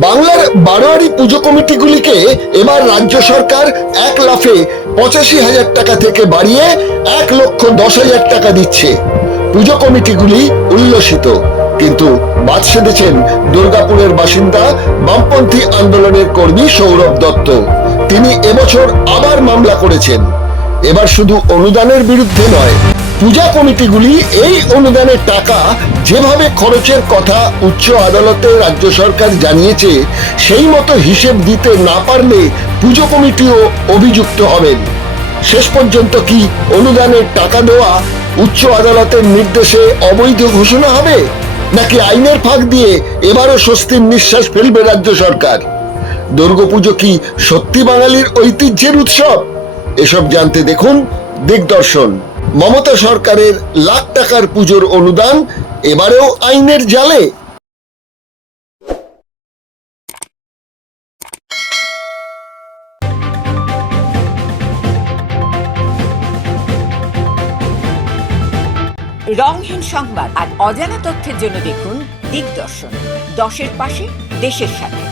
বাংলার বারোয়ারি পুজো কমিটিগুলিকে এবার রাজ্য সরকার এক লাফে পঁচাশি হাজার টাকা থেকে বাড়িয়ে এক লক্ষ দশ হাজার টাকা দিচ্ছে। পুজো কমিটিগুলি উল্লসিত, কিন্তু বাদ সেধেছেন দুর্গাপুরের বাসিন্দা বামপন্থী আন্দোলনের কর্মী সৌরভ দত্ত। তিনি এবছর আবার মামলা করেছেন। এবার শুধু অনুদানের বিরুদ্ধে নয় পূজা কমিটিগুলি এই অনুদানের টাকা যেভাবে খরচের কথা উচ্চ আদালতে রাজ্য সরকার জানিয়েছে, সেই মতো হিসেব দিতে না পারলে পুজো কমিটিও অভিযুক্ত হবেন। শেষ পর্যন্ত কি অনুদানের টাকা দেওয়া উচ্চ আদালতের নির্দেশে অবৈধ ঘোষণা হবে? নাকি আইনের ফাঁক দিয়ে এবারও স্বস্তির নিঃশ্বাস ফেলবে রাজ্য সরকার? দুর্গাপুজো কি সত্যি বাঙালির ঐতিহ্যের উৎসব? এসব জানতে দেখুন দিগদর্শন। মমতা সরকারের লাখ টাকার পুজোর অনুদান এবারেও আইনের জালে। রংহীন সংবাদ আর অজানা তথ্যের জন্য দেখুন দিগদর্শন। দশের পাশে দেশের সাথে।